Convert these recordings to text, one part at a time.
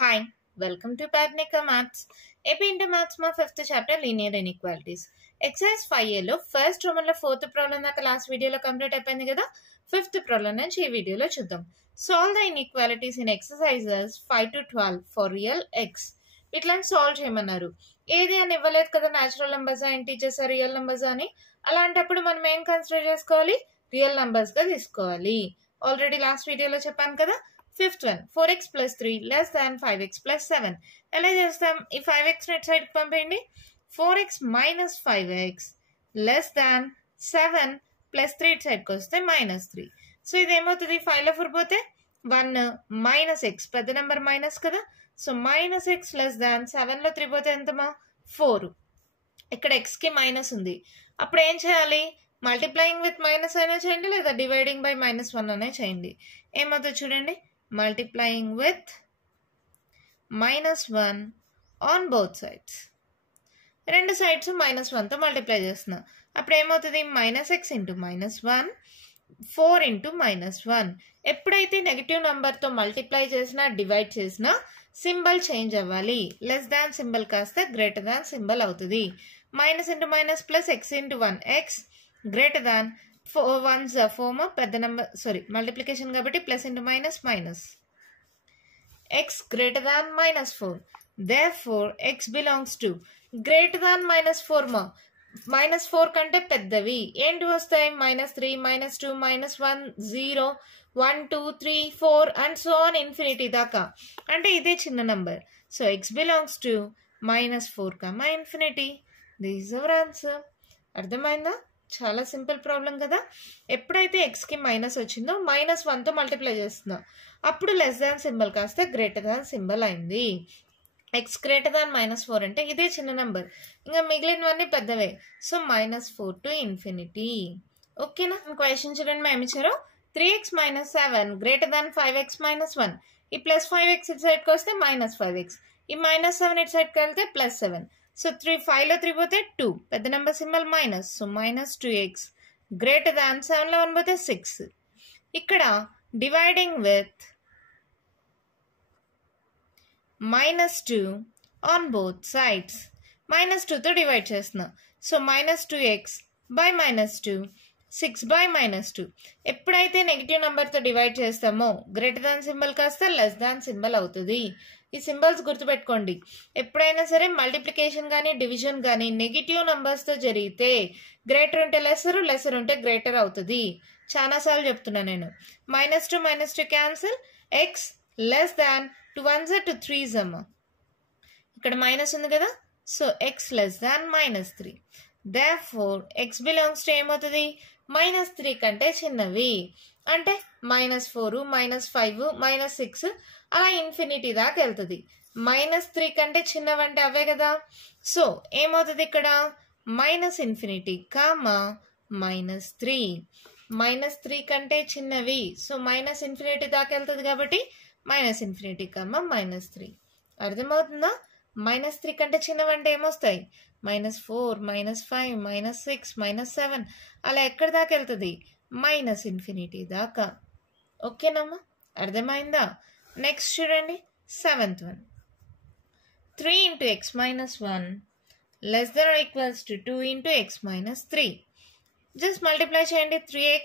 Hi, welcome to Padnika Maths. AP into Maths మా 5th chapter Linear Inequalities. Exercise 5లో first రోమన్లో 4th problem దాకా last వీడియోలో complete అయిపోయింది కదా. 5th ప్రాబ్లం నుంచి ఈ వీడియోలో చూద్దాం. Solve the inequalities in exercises 5 to 12 for real x. ఇట్లాంటి సాల్వ్ చేయమన్నారు. ఏది అని ఇవ్వలేదు కదా, న్యాచురల్ నెంబర్సా, ఇంటీజర్సా, రియల్ నెంబర్సా అని. అలాంటప్పుడు మనం ఏం కన్సిడర్ చేసుకోవాలి? రియల్ నెంబర్స్గా తీసుకోవాలి. ఆల్రెడీ లాస్ట్ వీడియోలో చెప్పాను కదా. Fifth one 4x plus 3 less than 5x plus 7. ఎలా చేస్తాం? ఈ 5x నెట్ సైడ్ పంపేయండి. 4x minus 5x less than 7 plus 3 సైడ్కి వస్తే -3. సో ఇది ఏమవుతుంది? 5లో 4 పోతే 1 minus x, పెద్ద నెంబర్ మైనస్ కదా. సో -x less than 7లో 3 పోతే ఎంతమా? 4. ఇక్కడ xకి మైనస్ ఉంది. అప్పుడు ఏం చేయాలి? మల్టిప్లయింగ్ విత్ మైనస్ అయినా చేయండి, లేదా డివైడింగ్ బై -1 అనే చేయండి. ఏమవుతుంది చూడండి. Multiplying with -1 on both sides. రెండు సైడ్స్ -1తో మల్టిప్లై చేస్తున్నా. అప్పుడు ఏమవుతుంది? -x into -1 4 into -1. ఎప్పుడైతే నెగిటివ్ నెంబర్తో మల్టిప్లై చేసినా డివైడ్ చేసినా సింబల్ చేంజ్ అవ్వాలి. లెస్ దాన్ సింబల్ కాస్త గ్రేటర్ దాన్ సింబల్ అవుతుంది. Minus into minus plus x into 1 x greater than 4 1s 4 పెద్ద నెంబర్ మల్టిప్లికేషన్ కాబట్టి plus into minus minus. x greater than -4. Therefore x belongs to greater than -4 మా. -4 కంటే పెద్దవి ఏంటి వస్తాయి? -3, -2, -1, 0, 1, 2, 3, 4 and so on infinity దాకా. అంటే ఇదే చిన్న number. So x belongs to -4, infinity. This is our answer. అర్థమైందా? చాలా సింపుల్ ప్రాబ్లం కదా. ఎప్పుడైతే ఎక్స్కి మైనస్ వచ్చిందో -1తో మల్టిప్లై చేస్తుందో అప్పుడు లెస్ దాన్ సింబల్ కాస్త గ్రేటర్ దాన్ సింబల్ అయింది. ఎక్స్ గ్రేటర్ దాన్ -4 అంటే ఇదే చిన్న నెంబర్, ఇంకా మిగిలినవన్నీ పెద్దవే. So -4 to infinity. ఓకేనా? క్వశ్చన్ చూడండి, మేము ఇచ్చారు 3x - 7 గ్రేటర్ దాన్ 5x - 1. ఈ +5x ఇటు సైడ్కి వస్తే -5x, ఈ -7 ఇటు సైడ్కి వెళ్తే +7. సో 5లో 3 పోతే 2, పెద్ద number symbol minus. So -2x greater than 7లో 1 పోతే 6. ఇక్కడ dividing with -2 on both sides. -2తో డివైడ్ చేస్తున్నా. So -2x by -2 6 by -2. ఎప్పుడైతే నెగిటివ్ నెంబర్తో డివైడ్ చేస్తామో గ్రేటర్ దాన్ సింబల్ కాస్త లెస్ దాన్ సింబల్ అవుతుంది. ఈ సింబల్స్ గుర్తుపెట్టుకోండి. ఎప్పుడైనా సరే మల్టిప్లికేషన్ కానీ డివిజన్ కానీ నెగిటివ్ నెంబర్స్తో జరిగితే గ్రేటర్ ఉంటే లెసర్, లెసర్ ఉంటే గ్రేటర్ అవుతుంది. చాలాసార్లు చెప్తున్నా నేను. -2 -2 cancel. X less than 2 1s 2 3s అమ్మ. ఇక్కడ మైనస్ ఉంది కదా. So X less than -3. Therefore X belongs to ఏమవుతుంది? -3 కంటే చిన్నవి. అంటే -4 -5 -6 అలా ఇన్ఫినిటీ దాకా వెళ్తుంది. -3 కంటే చిన్నవంటే అవే కదా. సో ఏమవుతుంది ఇక్కడ? -∞, -3. -3 కంటే చిన్నవి. సో -∞ దాకా వెళ్తుంది కాబట్టి -∞, -3. అర్థమవుతుందా? -3 కంటే చిన్నవంటే ఏమొస్తాయి? -4 -5 -6 -7 అలా ఎక్కడి దాకా వెళ్తుంది? -∞ దాకా. ఓకేనమ్మా? అర్థమైందా? నెక్స్ట్ చూడండి, 7th one 3 into x minus 1 less than or equals to 2 into x minus 3. Just multiply చేయండి. 3x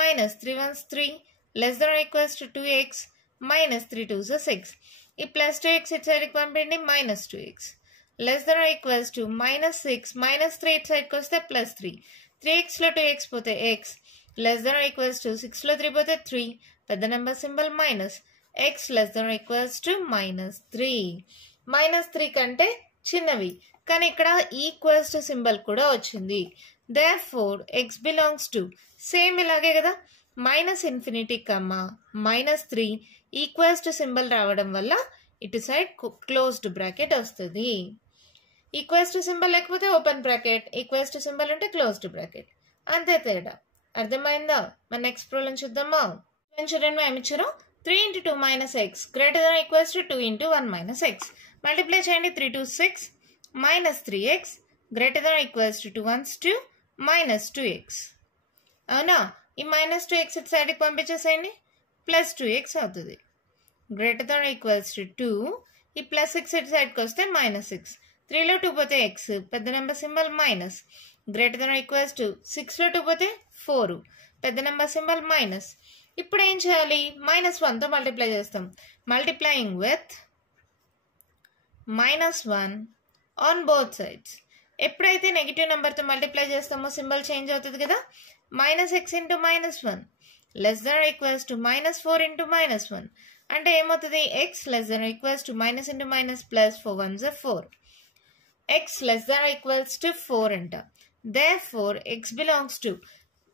minus 3 1s 3 less than or equals to 2x minus 3 2s 6. ఈ ప్లస్ 2x ఇటు సైడ్కి పంపండి. -2x less than or equals to -6 -3 ఇటు సైడ్కి వస్తే +3. 3xలో 2x పోతే x less than or equals to 6లో 3 పోతే 3, పెద్ద number symbol minus. x less than or equals to -3. -3 కంటే చిన్నవి, కానీ ఇక్కడ ఈక్వల్స్ టు సింబల్ కూడా వచ్చింది. Therefore x belongs to same ఇలాగే కదా. -∞, -3 ఈక్వల్స్ టు సింబల్ రావడం వల్ల ఇటు సైడ్ క్లోజ్డ్ బ్రాకెట్ వస్తుంది. ఈక్వల్స్ టు సింబల్ లేకపోతే open bracket, equals to symbol అంటే క్లోజ్డ్ బ్రాకెట్. అంతే తేడా. అర్థమైందా? మన నెక్స్ట్ ప్రాబ్లం చూద్దామా? చూడండి, మేము ఇచ్చారు 3 into 2 minus x greater than or equals to 2 into 1 minus x. Multiply చేయండి. 3 2 6 minus 3x greater than or equals to 2 1s 2 minus 2x. అవునా? ఈ -2x ఇటు సైడ్కి పంపించేసేయండి. +2x అవుతుంది. Greater than equals to 2. ఈ ప్లస్ 6 ఇటు సైడ్కి వస్తే -6. 3లో 2 పోతే x, పెద్ద number symbol minus. Greater than equals to 6లో 2 పోతే 4, పెద్ద నెంబర్ సింబల్ మైనస్. ఇప్పుడు ఏం చేయాలి? -1తో మల్టిప్లై చేస్తాం. Multiplying with -1 on both sides. ఎప్పుడైతే నెగిటివ్ నెంబర్తో మల్టిప్లై చేస్తామో సింబల్ చేంజ్ అవుతుంది కదా. -x into -1 less than equals to -4 into -1 అంటే ఏమవుతుంది? x less than equals to minus into minus plus 4 1s 4. x less than equals to 4 అంట. Therefore x belongs to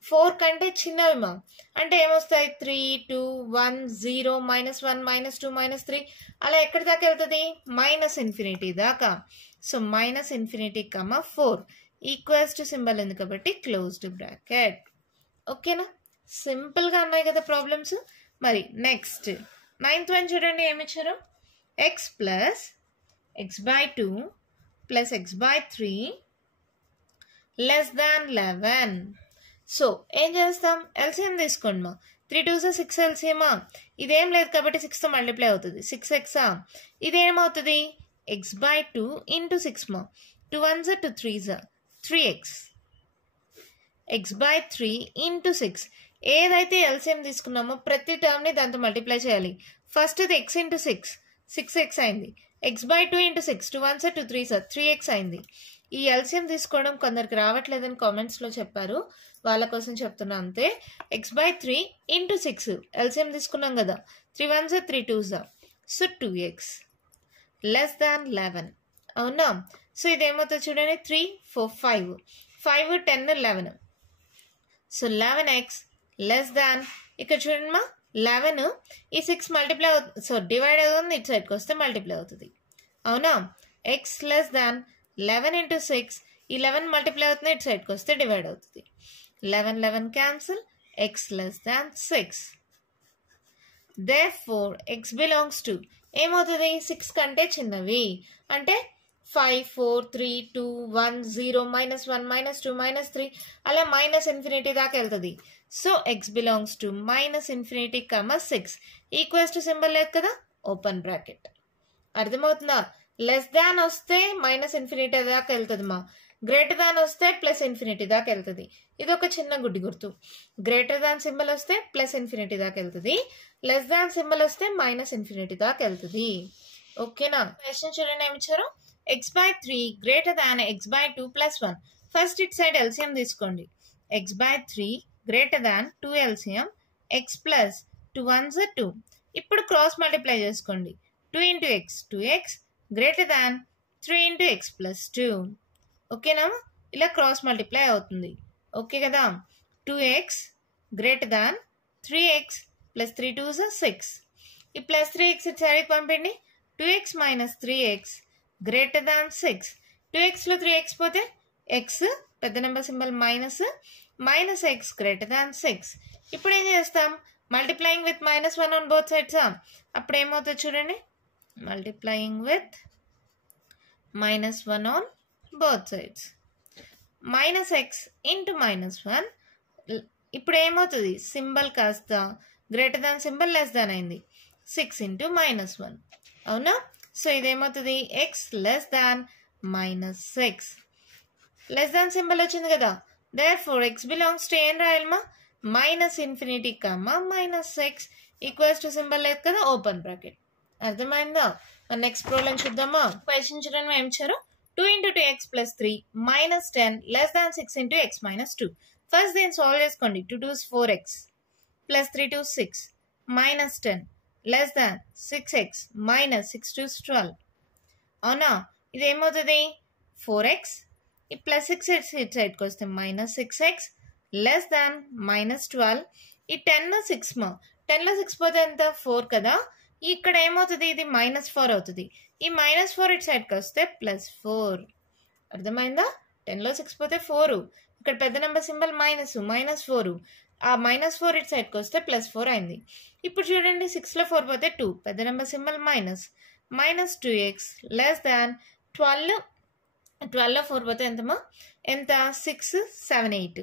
4 కంటే చిన్నవి మా. అంటే ఏమొస్తాయి? 3 2 1 0 -1 -2 -3 అలా ఎక్కడి దాకా వెళ్తుంది? -∞ దాకా. సో -∞, 4 ఈక్వల్స్ టు సింబల్ ఉంది కాబట్టి క్లోజ్డ్ బ్రాకెట్. ఓకేనా? సింపుల్గా ఉన్నాయి కదా ప్రాబ్లమ్స్. మరి నెక్స్ట్ 9th వన్ చూడండి ఏమిచ్చారు? x plus x/2 plus x/3 less than 11. So ఏం చేస్తాం? ఎల్సిఎం తీసుకోండి మా. 3 2s 6 ఎల్సిఎమా. ఇదేం లేదు కాబట్టి 6తో మల్టిప్లై అవుతుంది. 6x. ఇదేమవుతుంది? x/2 ఇంటూ 6 మా. 2 1s 2 3s 3x. x/3 into 6. ఏదైతే ఎల్సిఎం తీసుకున్నామో ప్రతి టర్మ్ని దాంతో మల్టిప్లై చేయాలి. ఫస్ట్ ఇది x ఇంటూ 6 6x అయింది. x/2 into 6 2 1s 2 3s 3x అయింది. ఈ ఎల్సిఎం తీసుకోవడం కొందరికి రావట్లేదని కామెంట్స్లో చెప్పారు, వాళ్ళ కోసం చెప్తున్నా అంతే. x/3 ఇంటూ 6 ఎల్సిఎం తీసుకున్నాం కదా. 3 1s 3 2s so 2x less than 11. అవునా? సో ఇదేమవుతుంది చూడండి. 3 4 5 5 10 11. సో 11x లెస్ దాన్, ఇక్కడ చూడండి మా 11 ఈ 6 మల్టిప్లై అవుతుంది. సో డివైడ్ అవుతుంది, ఇటు సైడ్కి వస్తే మల్టిప్లై అవుతుంది. అవునా? x లెస్ దాన్ 11 ఇంటూ 6 11 మల్టిప్లై అవుతుంది, ఇటు సైడ్కి వస్తే డివైడ్ అవుతుంది. 11 11 cancel. x less than 6. Therefore x belongs to ఏమవుతుంది? 6 కంటే చిన్నవి. అంటే 5 4 3 2 1 0 -1 -2 -3 అలా -∞ దాకా వెళ్తుంది. So x belongs to -∞, 6 equals to symbol లేదు కదా, ఓపెన్ బ్రాకెట్. అర్థమవుతుందా? లెస్ దాన్ వస్తే -∞ దాకా వెళ్తుంది మా. గ్రేటర్ దాన్ వస్తే +∞ దాకా వెళ్తుంది. ఇది ఒక చిన్న గుడ్డి గుర్తు. గ్రేటర్ దాన్ సింబల్ వస్తే +∞ దాకా వెళ్తుంది. లెస్ దాన్ సింబల్ వస్తే -∞ దాకా వెళ్తుంది. ఓకేనా? క్వశ్చన్ చూడండి ఏమిచ్చారు? x/3 greater than x/2 + 1. First it side LCM తీసుకోండి. x/3 greater than 2 LCM x plus 2 1s 2. ఇప్పుడు క్రాస్ మల్టిప్లై చేసుకోండి. 2 ఇంటూ x 2x గ్రేటర్ దాన్ 3 ఇంటూ x ప్లస్ 2. ఓకేనా? ఇలా క్రాస్ మల్టిప్లై అవుతుంది. ఓకే కదా? 2x గ్రేటర్ దాన్ 3x ప్లస్ 3 2s 6. ఈ plus 3x ఇటు సైడ్కి పంపండి. 2x minus 3x greater than 6. 2xలో 3x పోతే x పెద్ద number symbol minus x greater than 6. ఇప్పుడు ఏం చేస్తాం? Multiplying with -1 on both sides. అప్పుడు ఏమవుతుంది చూడండి. Multiplying with -1 on both sides. -x into -1. ఇప్పుడు ఏమవుతుంది? సింబల్ కాస్త greater than symbol less than అయింది. 6 ఇంటూ -1. అవునా? సో ఇదేమవుతుంది? x less than -6. Less than symbol వచ్చింది కదా. దేర్ఫోర్ x బిలాంగ్స్ టు ఏం రాయాలమ్మా? -∞, -6 ఈక్వల్స్ టు సింబల్ లేదు కదా, ఓపెన్ బ్రాకెట్. అర్థమైందా? నెక్స్ట్ ప్రాబ్లం చూద్దామా? క్వశ్చన్ చూడండి ఏం ఇచ్చారు? 2 into 2x plus 3 -10 less than 6 into x minus 2. First దీన్ని సాల్వ్ చేసుకోండి. 2 2s 4x plus 3 2s 6 -10 less than 6x minus 6 2s 12. అవునా? ఇది ఏమవుతుంది? 4x ఈ ప్లస్ 6 ఇటు సైడ్కి వస్తే -6x లెస్ దాన్ -12. ఈ 10 6 మా. 10లో 6 పోతే ఎంత? 4 కదా. ఇక్కడ ఏమవుతుంది? ఇది -4 అవుతుంది. ఈ -4 ఇటు సైడ్కి వస్తే +4. అర్థమైందా? 10లో 6 పోతే 4. ఇక్కడ పెద్ద నెంబర్ సింబల్ -4. ఆ -4 ఇటు సైడ్కి వస్తే +4 అయింది. ఇప్పుడు చూడండి 6లో 4 పోతే 2. పెద్ద number symbol -2x less than 12. 12లో 4 పోతే ఎంతమా? ఎంత? 6 7 8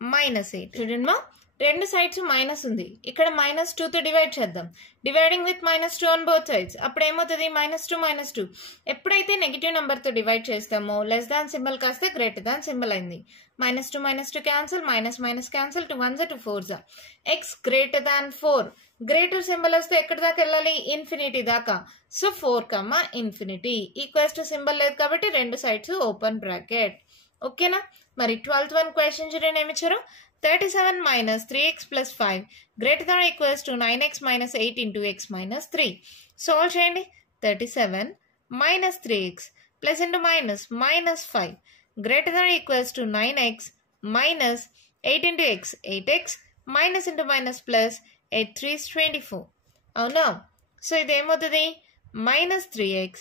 -8. చూడండి మా, రెండు సైడ్స్ మైనస్ ఉంది, ఇక్కడ -2తో డివైడ్ చేద్దాం. Dividing with -2 on both sides. అప్పుడు ఏమవుతుంది? -2 ఎప్పుడైతే నెగిటివ్ నెంబర్తో డివైడ్ చేస్తామో లెస్ దాన్ సింబల్ కాస్త గ్రేటర్ దాన్ సింబల్ అయింది. -2 cancel, minus cancel, 2 1 2 4 x greater than 4. Greater symbol వస్తే ఎక్కడి దాకా వెళ్ళాలి? ఇన్ఫినిటీ దాకా. So 4, infinity equals to symbol లేదు కాబట్టి రెండు సైడ్స్ ఓపెన్ బ్రాకెట్. ఓకేనా? మరి 12th one క్వశ్చన్ చూడండి ఏమి ఇచ్చారు. 37 - 3x + 5 greater than or equals to 9x - 8 into x - 3. Solve చేయండి. 37 - 3x plus into -5 greater than or equals to 9x minus 8 into x, 8x minus into minus plus 8 3 is 24. అవునా? So ఇది ఏమవుతుంది? -3x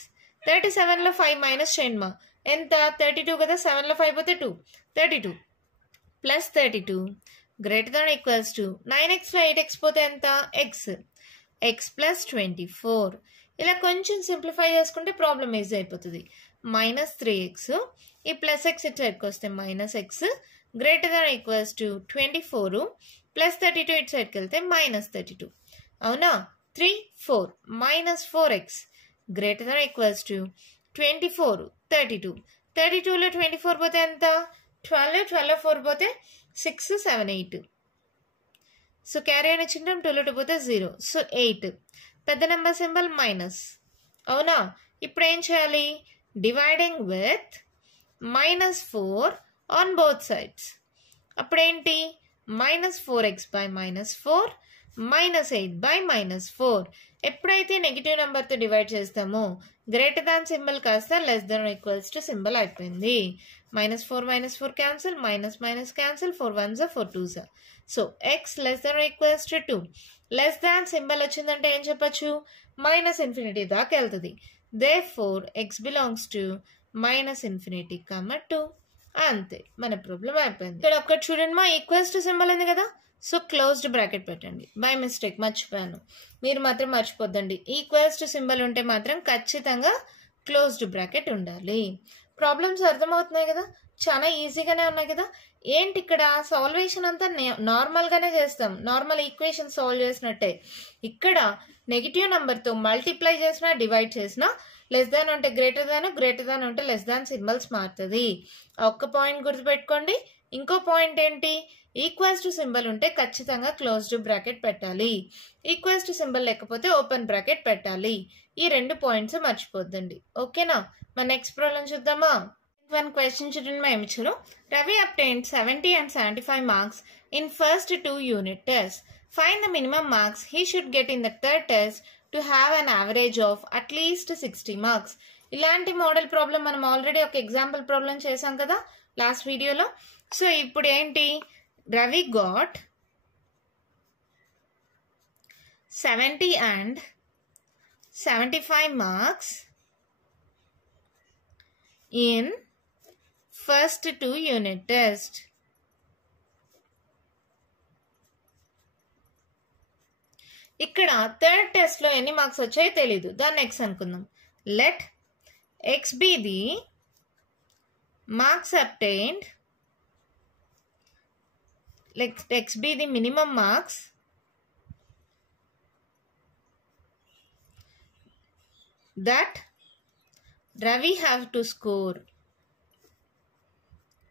37లో 5 minus చేయండి మా. ఎంత? 32 కదా. 7లో 5 పోతే 2, 32 plus 32 greater than equals to 9xలో 8x పోతే ఎంత? x plus 24. ఇలా కొంచెం సింప్లిఫై చేసుకుంటే ప్రాబ్లం ఈజీ అయిపోతుంది. -3x ఈ ప్లస్ x ఇటు సైడ్కి వస్తే -x greater than equals to 24 plus 32 ఇటు సైడ్కి వెళ్తే -32. అవునా? 3 4 -4x greater than equals to 24 32. 32లో 24 పోతే ఎంత? 12 12లో 4 పోతే 6 7 8. సో క్యారీ అయిన చిహ్నం 2లో 2 పోతే 0. సో 8. పెద్ద నెంబర్ సింబల్ మైనస్. అవునా? ఇప్పుడు ఏం చేయాలి? Dividing with -4 on both sides. అప్పుడేంటి? -4x by -4 -8 by -4. ఎప్పుడైతే నెగిటివ్ నెంబర్తో డివైడ్ చేస్తామో గ్రేటర్ దాన్ సింబల్ కాస్త less than equals to symbol అయిపోయింది. -4 cancel, minus cancel, 4 1 4 2. So x less than equals to 2. Less than symbol వచ్చిందంటే ఏం చెప్పచ్చు? -∞ దాకా వెళ్తుంది. Therefore x belongs to -∞, 2. అంతే, మన ప్రాబ్లం అయిపోయింది. ఇక్కడ ఒక్కటి చూడండి మా, ఈక్వల్స్ టు సింబల్ ఉంది కదా. సో క్లోజ్డ్ బ్రాకెట్ పెట్టండి. బై మిస్టేక్ మర్చిపోయాను, మీరు మాత్రం మర్చిపోద్దండి. ఈక్వల్స్ టు సింబల్ ఉంటే మాత్రం ఖచ్చితంగా క్లోజ్డ్ బ్రాకెట్ ఉండాలి. ప్రాబ్లమ్స్ అర్థమవుతున్నాయి కదా, చాలా ఈజీగానే ఉన్నాయి కదా. ఏంటి ఇక్కడ సాల్వేషన్ అంతా నార్మల్గానే చేస్తాం, నార్మల్ ఈక్వేషన్ సాల్వ్ చేసినట్టే. ఇక్కడ నెగిటివ్ నెంబర్తో మల్టిప్లై చేసినా డివైడ్ చేసినా లెస్ దాన్ ఉంటే గ్రేటర్ దాన్ ఉంటే లెస్ దాన్ సింబల్స్ మారుతుంది. ఒక్క పాయింట్ గుర్తుపెట్టుకోండి. ఇంకో పాయింట్ ఏంటి? ఈక్వల్స్ టు సింబల్ ఉంటే ఖచ్చితంగా క్లోజ్డ్ బ్రాకెట్ పెట్టాలి, ఈక్వల్స్ టు సింబల్ లేకపోతే ఓపెన్ బ్రాకెట్ పెట్టాలి. ఈ రెండు పాయింట్స్ మర్చిపోద్దండి. ఓకేనా? మన నెక్స్ట్ ప్రాబ్లం చూద్దామా. వన్ క్వశ్చన్ చూడండి మా ఏమిచ్చారు. Ravi obtained 70 and 75 marks in first 2 unit tests. Find the minimum marks he should get in the third test to have an average of at least 60 marks. ఇలాంటి model problem మనం already ఒక example problem చేసాం కదా last వీడియోలో. So ఇప్పుడు ఏంటి? Ravi got 70 and 75 marks in first 2 unit test. ఇక్కడ third test లో ఎన్ని మార్క్స్ వచ్చాయో తెలీదు, దాన్ని x అనుకుందాం. Let x be the marks obtained, let x be the minimum marks that Ravi have to score.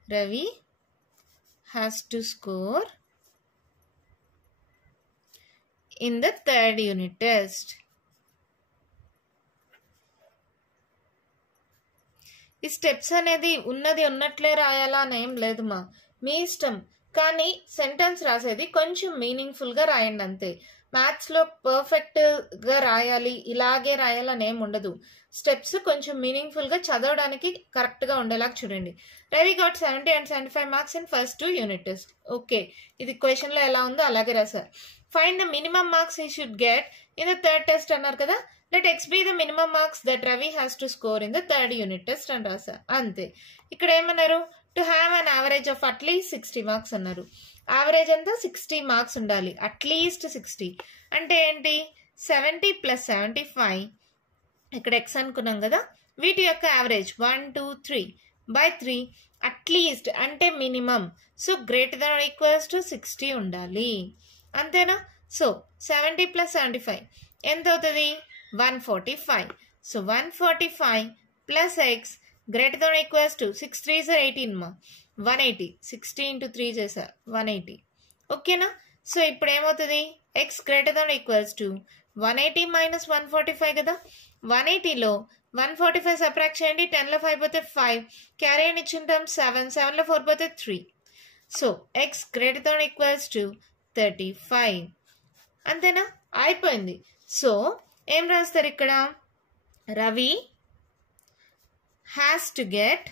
Ravi has to score in the third unit test. ఈ steps అనేది ఉన్నది ఉన్నట్లే రాయాలా అని ఏం లేదు మా, మీ ఇష్టం. కానీ సెంటెన్స్ రాసేది కొంచెం మీనింగ్ఫుల్గా రాయండి అంతే. మ్యాథ్స్లో పర్ఫెక్ట్గా రాయాలి, ఇలాగే రాయాలని ఏం ఉండదు. స్టెప్స్ కొంచెం మీనింగ్ఫుల్గా చదవడానికి కరెక్ట్గా ఉండేలాగా చూడండి. Ravi got 70 and 75 marks in first 2 unit test. Okay, ఇది క్వశ్చన్లో ఎలా ఉందో అలాగే రాశారు. Find the minimum marks he should get in the third test అన్నారు కదా. Let x be the minimum marks that Ravi has to score in the third unit test అని రాశారు అంతే. ఇక్కడ ఏమన్నారు? To have an average of at least 60 marks అన్నారు. Average అంతా 60 marks ఉండాలి, అట్లీస్ట్ 60 అంటే ఏంటి? 70 + 75 ఇక్కడ x అనుకున్నాం కదా, వీటి యొక్క యావరేజ్ 1 2 3 by 3 అట్లీస్ట్ అంటే minimum. So greater than equals to 60 ఉండాలి. అంతేనా? సో 70 + 75 ఎంత అవుతుంది? 145. So 145 plus X greater than equals to 6 3s are 18 మా 180. 60 × 3 చేసా 180. ఓకేనా? సో ఇప్పుడు ఏమవుతుంది? X greater than equals to 180 minus 145 కదా. 180లో 145 సబ్ట్రాక్ట్ చేయండి. 10లో 5 పోతే 5, క్యారీ అని ఇచ్చింటాం 7, 7లో 4 పోతే 3. So X greater than equals to 35. అంతేనా? అయిపోయింది. సో ఏం రాస్తారు ఇక్కడ? Ravi has to get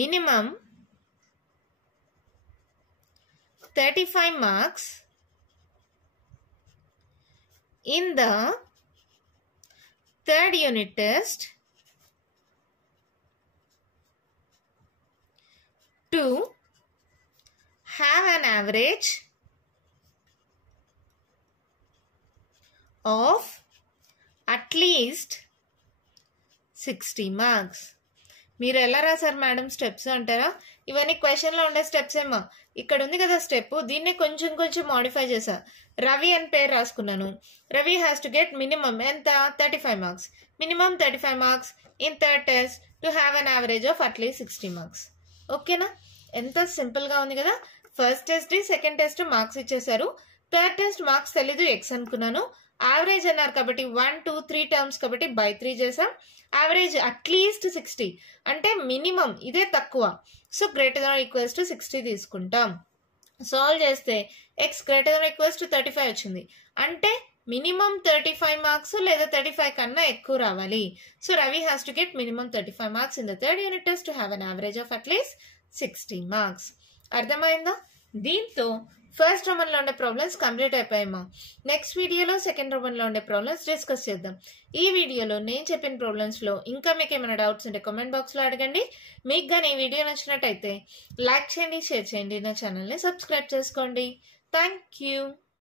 minimum 35 marks in the third unit test to have an average of at least 60 marks. మీరు ఎలా రాశారు మేడం స్టెప్స్ అంటారా? ఇవన్నీ క్వశ్చన్లో ఉండే స్టెప్స్ ఏమో. ఇక్కడ ఉంది కదా స్టెప్, దీన్ని కొంచెం మాడిఫై చేశా. రవి అని పేరు రాసుకున్నాను. Ravi has to get minimum ఎంత? 35 marks. Minimum 35 marks in third test to have an average of at least 60 marks. ఓకేనా? ఎంత సింపుల్గా ఉంది కదా. First test second test marks ఇచ్చేసారు. థర్డ్ టెస్ట్ మార్క్స్ తెలీదు, ఎక్స్ అనుకున్నాను. యావరేజ్ అన్నారు కాబట్టి 1 2 3 టర్మ్స్ కాబట్టి బై 3 చేసాం. యావరేజ్ అట్లీస్ట్ 60 అంటే మినిమం, ఇదే తక్కువ. So greater than equals to 60 తీసుకుంటాం. సాల్వ్ చేస్తే X greater than equals to 35 వచ్చింది. అంటే మినిమం 35 మార్క్స్ లేదా 35 కన్నా ఎక్కువ రావాలి. So Ravi has to get minimum 35 marks in the third unit test to have an average of at least 60 marks. అర్థమైందా? దీంతో ఫస్ట్ రోమన్లో ఉండే ప్రాబ్లమ్స్ కంప్లీట్ అయిపోయామా. నెక్స్ట్ వీడియోలో సెకండ్ రోమన్లో ఉండే ప్రాబ్లమ్స్ డిస్కస్ చేద్దాం. ఈ వీడియోలో నేను చెప్పిన ప్రాబ్లమ్స్లో ఇంకా మీకు ఏమైనా డౌట్స్ ఉంటే కామెంట్ బాక్స్లో అడగండి. మీకు కానీ ఈ వీడియో నచ్చినట్టయితే లైక్ చేయండి, షేర్ చేయండి, నా ఛానల్ని సబ్స్క్రైబ్ చేసుకోండి. Thank you.